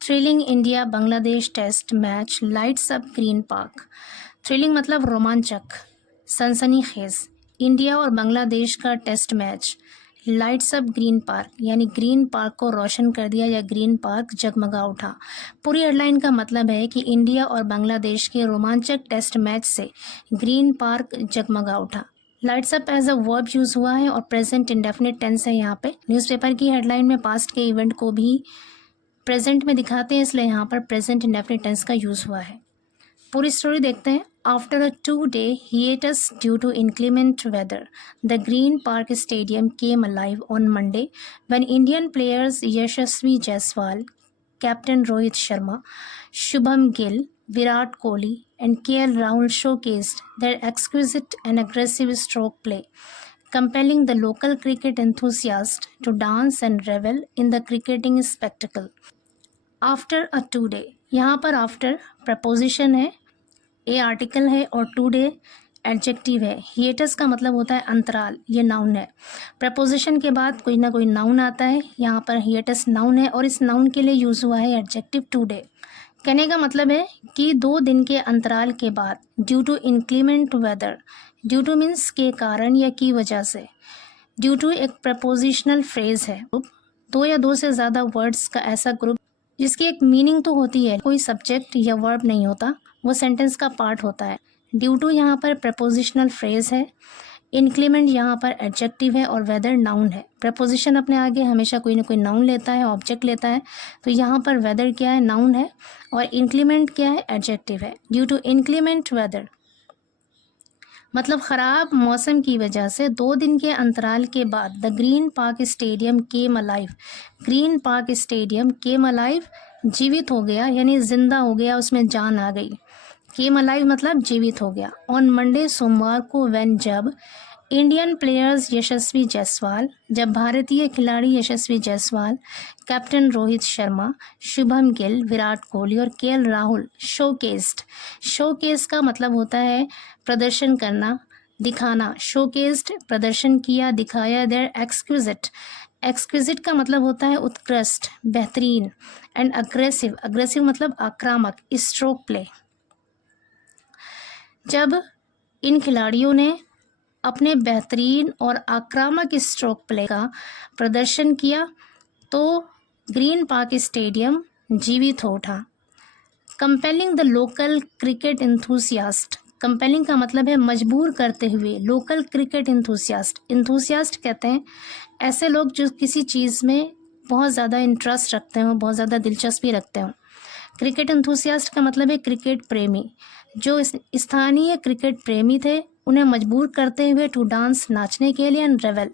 Thrilling India Bangladesh test match lights up Green Park. Thrilling मतलब रोमांचक, सनसनीखेज। इंडिया और बांग्लादेश का test match lights up Green Park यानी ग्रीन पार्क को रोशन कर दिया या ग्रीन पार्क जगमगा उठा। पूरी हेडलाइन का मतलब है कि इंडिया और बांग्लादेश के रोमांचक टेस्ट मैच से ग्रीन पार्क जगमगा उठा। Lights up as a verb use हुआ है और प्रेजेंट इंडेफिनिट टेंस है। यहाँ पे न्यूज़पेपर की हेडलाइन में पास्ट के इवेंट को भी प्रेजेंट में दिखाते हैं, इसलिए यहाँ पर प्रेजेंट इंडेफिनिट टेंस का यूज हुआ है। पूरी स्टोरी देखते हैं। After a 2-day hiatus due to inclement weather, the Green Park Stadium came alive on Monday when Indian players Yashasvi Jaiswal, Captain Rohit Sharma, Shubham Gill, Virat Kohli and KL Rahul showcased their exquisite and aggressive stroke play, compelling the local cricket enthusiasts to dance and revel in the cricketing spectacle. After a 2-day, यहाँ पर after preposition है, ए article है और 2-day adjective है। हिएटस का मतलब होता है अंतराल, ये नाउन है। प्रपोजिशन के बाद कोई ना कोई नाउन आता है, यहाँ पर हिएटस नाउन है और इस नाउन के लिए यूज़ हुआ है एडजेक्टिव 2-day। कहने का मतलब है कि 2 दिन के अंतराल के बाद, due to inclement weather, due to means के कारण या की वजह से, ड्यू टू एक प्रपोजिशनल फ्रेज है, 2 या 2 से ज़्यादा वर्ड्स का ऐसा ग्रुप जिसकी एक मीनिंग तो होती है, कोई सब्जेक्ट या वर्ब नहीं होता, वो सेंटेंस का पार्ट होता है। ड्यू टू यहाँ पर प्रपोजिशनल फ्रेज है, इंक्लीमेंट यहाँ पर एडजेक्टिव है और वेदर नाउन है। प्रपोजिशन अपने आगे हमेशा कोई ना कोई नाउन लेता है, ऑब्जेक्ट लेता है, तो यहाँ पर वेदर क्या है, नाउन है, और इंक्लीमेंट क्या है, एडजेक्टिव है। ड्यू टू इंक्लीमेंट वेदर मतलब ख़राब मौसम की वजह से 2 दिन के अंतराल के बाद the green park stadium came alive, green park stadium came alive जीवित हो गया यानी जिंदा हो गया, उसमें जान आ गई। केम अलाइव मतलब जीवित हो गया। ऑन मंडे सोमवार को व्हेन जब इंडियन प्लेयर्स यशस्वी जायसवाल, जब भारतीय खिलाड़ी यशस्वी जायसवाल, कैप्टन रोहित शर्मा, शुभम गिल, विराट कोहली और केएल राहुल शोकेस्ड, शोकेस का मतलब होता है प्रदर्शन करना, दिखाना, शोकेस्ड प्रदर्शन किया, दिखाया, देयर एक्सक्विजिट, एक्सक्विजिट का मतलब होता है उत्कृष्ट, बेहतरीन, एंड अग्रेसिव, अग्रेसिव मतलब आक्रामक, स्ट्रोक प्ले। जब इन खिलाड़ियों ने अपने बेहतरीन और आक्रामक स्ट्रोक प्ले का प्रदर्शन किया तो ग्रीन पार्क स्टेडियम जीवित हो उठा। Compelling the local cricket enthusiast, compelling का मतलब है मजबूर करते हुए, लोकल क्रिकेट इंथुसियास्ट, इंथुसियास्ट कहते हैं ऐसे लोग जो किसी चीज़ में बहुत ज़्यादा इंटरेस्ट रखते हो, बहुत ज़्यादा दिलचस्पी रखते हो। क्रिकेट इंथुसियास्ट का मतलब है क्रिकेट प्रेमी। जो स्थानीय क्रिकेट प्रेमी थे उन्हें मजबूर करते हुए टू डांस, नाचने के लिए, एंड रेवल,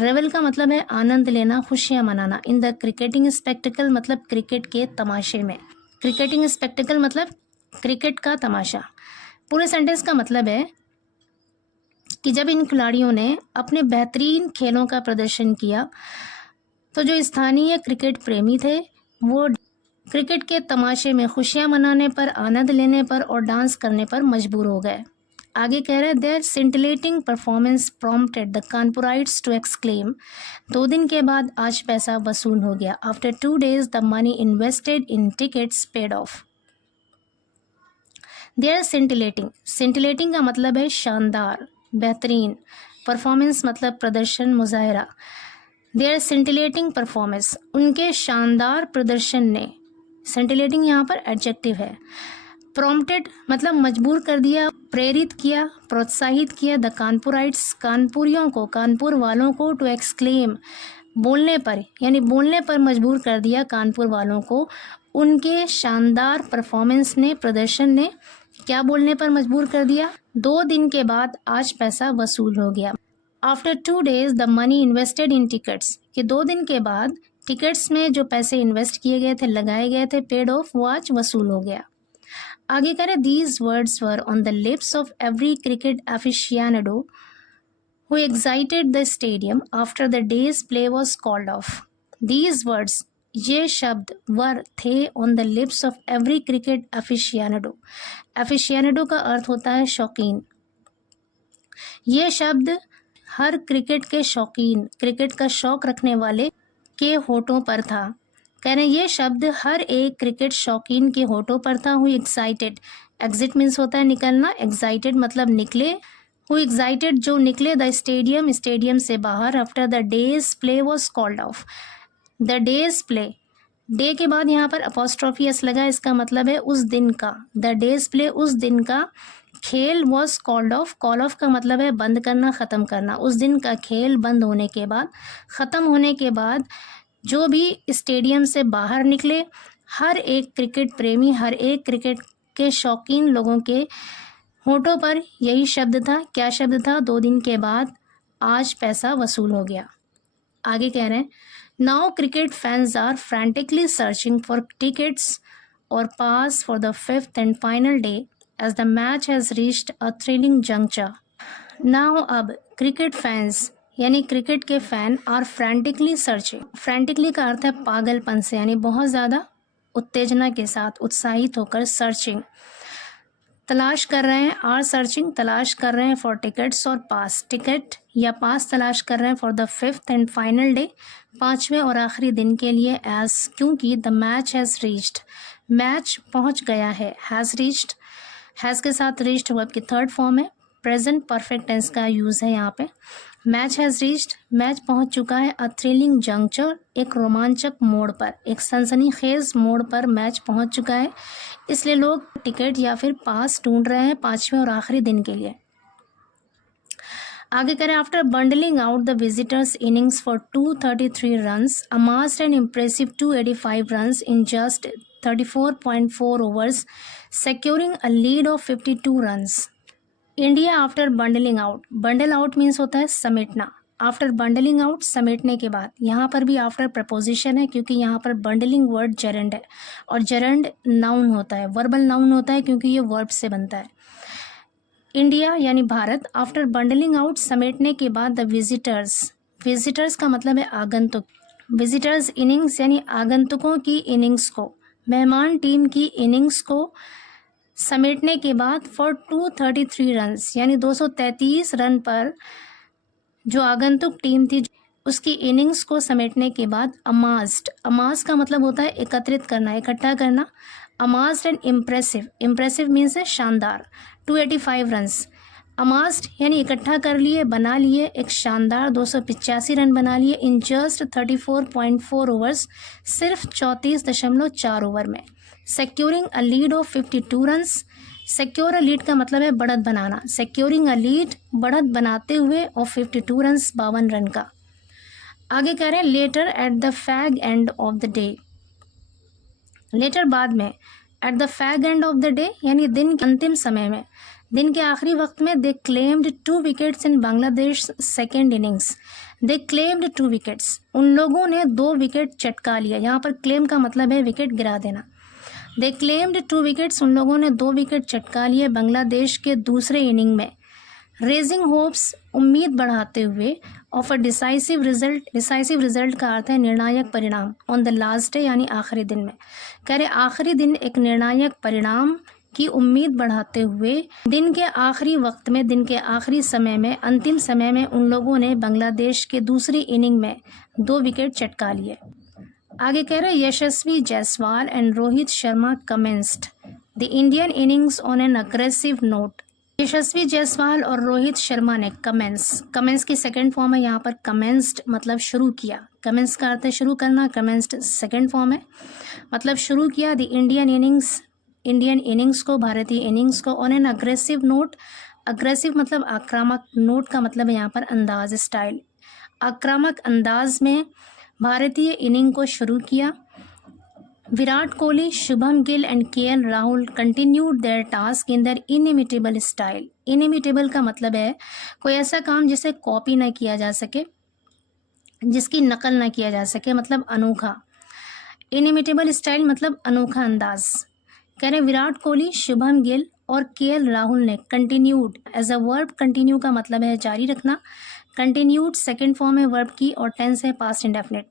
रेवल का मतलब है आनंद लेना, खुशियां मनाना, इन द क्रिकेटिंग स्पेक्टिकल मतलब क्रिकेट के तमाशे में, क्रिकेटिंग स्पेक्टिकल मतलब क्रिकेट का तमाशा। पूरे सेंटेंस का मतलब है कि जब इन खिलाड़ियों ने अपने बेहतरीन खेलों का प्रदर्शन किया तो जो स्थानीय क्रिकेट प्रेमी थे वो क्रिकेट के तमाशे में खुशियां मनाने पर, आनंद लेने पर और डांस करने पर मजबूर हो गए। आगे कह रहे हैं their scintillating performance prompted the Kanpurites to exclaim, 2 दिन के बाद आज पैसा वसूल हो गया। After 2 days the money invested in tickets paid off. Their scintillating, scintillating का मतलब है शानदार, बेहतरीन, परफॉर्मेंस मतलब प्रदर्शन, मुजाहरा। देयर सिंटिलेटिंग परफॉर्मेंस उनके शानदार प्रदर्शन ने, सेंटिलेटिंग यहाँ पर एडजेक्टिव है। प्रॉम्प्टेड मतलब मजबूर कर दिया, प्रेरित किया, प्रोत्साहित किया, द कानपुराइट्स कानपुरियों को, कानपुर वालों को, टू एक्सक्लेम बोलने पर, यानी बोलने पर मजबूर कर दिया कानपुर वालों को। उनके शानदार परफॉर्मेंस ने, प्रदर्शन ने क्या बोलने पर मजबूर कर दिया, 2 दिन के बाद आज पैसा वसूल हो गया। After 2 days the money invested in tickets, कि 2 दिन के बाद टिकट्स में जो पैसे इन्वेस्ट किए गए थे, लगाए गए थे, पेड ऑफ, वो आज वसूल हो गया। आगे करें these words were on the lips of every cricket aficionado who excited the stadium after the day's play was called off. These words, ये शब्द, वर थे, on the lips of every cricket aficionado, aficionado का अर्थ होता है शौकीन। ये शब्द हर क्रिकेट के शौकीन, क्रिकेट का शौक रखने वाले के होठों पर था। कह रहे हैं ये शब्द हर एक क्रिकेट शौकीन के होठों पर था। हुई एक्साइटेड, एग्जिट मीन्स होता है निकलना, एक्साइटेड मतलब निकले, हुई एक्साइटेड जो निकले द स्टेडियम, स्टेडियम से बाहर, after the day's play was called of. The day's play, day के बाद यहाँ पर अपॉस्ट्रोफी एस लगा, इसका मतलब है उस दिन का। द डेज प्ले उस दिन का खेल was called of, call of का मतलब है बंद करना, ख़त्म करना। उस दिन का खेल बंद होने के बाद, ख़त्म होने के बाद जो भी स्टेडियम से बाहर निकले, हर एक क्रिकेट प्रेमी, हर एक क्रिकेट के शौकीन लोगों के होठों पर यही शब्द था। क्या शब्द था? 2 दिन के बाद आज पैसा वसूल हो गया। आगे कह रहे हैं now cricket fans are frantically searching for tickets और pass for the 5th and final day as the match has reached a thrilling juncture. Now अब क्रिकेट फैंस यानी क्रिकेट के fan are frantically searching, frantically का अर्थ है पागलपन से, यानी बहुत ज़्यादा उत्तेजना के साथ, उत्साहित होकर, सर्चिंग तलाश कर रहे हैं, आर सर्चिंग तलाश कर रहे हैं, फॉर टिकट्स और पास, टिकट या पास तलाश कर रहे हैं, for the 5th and final day 5वें और आखिरी दिन के लिए, एज क्योंकि the match has reached, match पहुंच गया है, हैज़ रीच्ड, हैज़ के साथ रीच्ड वर्ब की 3rd फॉर्म है, प्रेजेंट परफेक्ट टेंस का यूज़ है यहाँ पे। मैच हैज़ रीच्ड, मैच पहुंच चुका है, अ थ्रिलिंग जंक्चर एक रोमांचक मोड़ पर, एक सनसनीखेज मोड़ पर मैच पहुंच चुका है, इसलिए लोग टिकट या फिर पास ढूंढ रहे हैं 5वें और आखिरी दिन के लिए। आगे करें after bundling out the visitors innings for 233 runs, amassed an impressive 285 runs in just 34.4 overs, securing a lead of 52 runs. India after bundling out, bundle out means होता है समेटना, आफ्टर बंडलिंग आउट समेटने के बाद, यहाँ पर भी आफ्टर प्रपोजिशन है क्योंकि यहाँ पर बंडलिंग वर्ड जेरेंड है और जेरेंड नाउन होता है, वर्बल नाउन होता है क्योंकि ये वर्ब से बनता है। इंडिया यानी भारत आफ्टर बंडलिंग आउट समेटने के बाद द विजिटर्स, विजिटर्स का मतलब है आगंतुक, विजिटर्स इनिंग्स यानी आगंतुकों की इनिंग्स को, मेहमान टीम की इनिंग्स को समेटने के बाद फॉर 233 रन्स यानी 233 रन पर जो आगंतुक टीम थी उसकी इनिंग्स को समेटने के बाद, अमास्ड, अमास का मतलब होता है एकत्रित करना, इकट्ठा करना, अमास्ड एंड इम्प्रेसिव, इम्प्रेसिव मीन्स है शानदार, 285 रन्स, अमास्ड यानी इकट्ठा कर लिए, बना लिए, एक शानदार 285 रन बना लिए, इन जस्ट 34.4 overs, सिर्फ 34.4 ओवर में, securing a lead of 52 runs, secure a lead का मतलब है बढ़त बनाना, सिक्योरिंग अ लीड बढ़त बनाते हुए, और 52 रन्स 52 रन का। आगे कह रहे हैं later at the fag end of the day, later बाद में, at the fag end of the day यानी दिन के अंतिम समय में, दिन के आखिरी वक्त में, दे claimed 2 wickets in Bangladesh second innings, they claimed 2 wickets, उन लोगों ने 2 विकेट चटका लिया, यहाँ पर क्लेम का मतलब है विकेट गिरा देना, दे क्लेम्ड 2 विकेट्स, उन लोगों ने 2 विकेट चटका लिए बांग्लादेश के दूसरे इनिंग में, रेजिंग होप्स उम्मीद बढ़ाते हुए, of a decisive result, decisive result का अर्थ है निर्णायक परिणाम, ऑन द लास्ट डे यानी आखिरी दिन में, कह रहे आखिरी दिन एक निर्णायक परिणाम की उम्मीद बढ़ाते हुए, दिन के आखिरी वक्त में, दिन के आखिरी समय में, अंतिम समय में उन लोगों ने बांग्लादेश के दूसरी इनिंग में 2 विकेट चटका लिए। आगे कह रहे Yashasvi Jaiswal and Rohit Sharma commenced the Indian innings on an aggressive note, Yashasvi Jaiswal और रोहित शर्मा ने कमेंस, कमेंस की 2nd फॉर्म है यहाँ पर, कमेंस्ड मतलब शुरू किया, कमेंस का अर्थ है शुरू करना, कमेंस्ड 2nd फॉर्म है मतलब शुरू किया, the Indian innings, Indian innings को, भारतीय इनिंग्स को, on an aggressive note, aggressive मतलब आक्रामक, नोट का मतलब है यहाँ पर अंदाज, स्टाइल, आक्रामक अंदाज में भारतीय इनिंग को शुरू किया। Virat Kohli, Shubham Gill and KL Rahul continued there task in their inimitable style, inimitable का मतलब है कोई ऐसा काम जिसे कॉपी ना किया जा सके, जिसकी नकल ना किया जा सके, मतलब अनोखा, इनिमिटेबल स्टाइल मतलब अनोखा अंदाज। कह रहे विराट कोहली, शुभम गिल और केएल राहुल ने continued, as a verb continue का मतलब है जारी रखना, कंटिन्यूड 2nd फॉर्म है वर्ब की और टेंस है पास्ट इंडेफिनिट,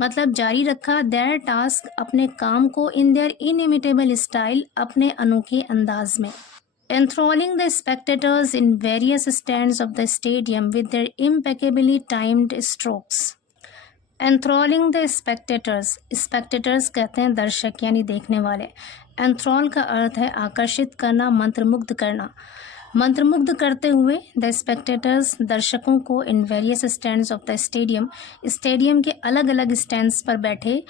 मतलब जारी रखा, देयर टास्क अपने काम को, इन देयर इनिमिटेबल स्टाइल अपने अनोखे अंदाज में, enthralling the spectators in various stands of the stadium with their impeccably timed strokes, enthralling the spectators, spectators कहते हैं दर्शक यानी देखने वाले। एंथ्रॉल का अर्थ है आकर्षित करना, मंत्रमुग्ध करना। मंत्रमुग्ध करते हुए द स्पेक्टेटर्स दर्शकों को in various stands of the stadium, stadium के अलग अलग स्टैंड्स पर बैठे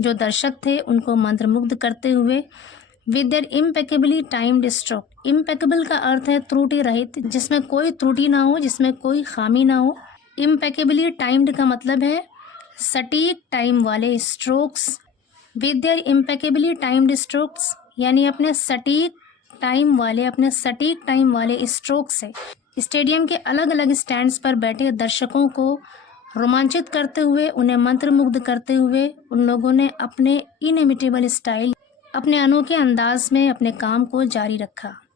जो दर्शक थे उनको मंत्रमुग्ध करते हुए with their impeccably timed stroke. Impeccable का अर्थ है त्रुटि रहित, जिसमें कोई त्रुटि ना हो, जिसमें कोई खामी ना हो। इम्पेकेबली टाइम्ड का मतलब है सटीक टाइम वाले strokes. With their impeccably timed strokes यानी अपने सटीक टाइम वाले स्ट्रोक से स्टेडियम के अलग अलग स्टैंड्स पर बैठे दर्शकों को रोमांचित करते हुए, उन्हें मंत्रमुग्ध करते हुए उन लोगों ने अपने इनइमिटेबल स्टाइल, अपने अनोखे अंदाज में अपने काम को जारी रखा।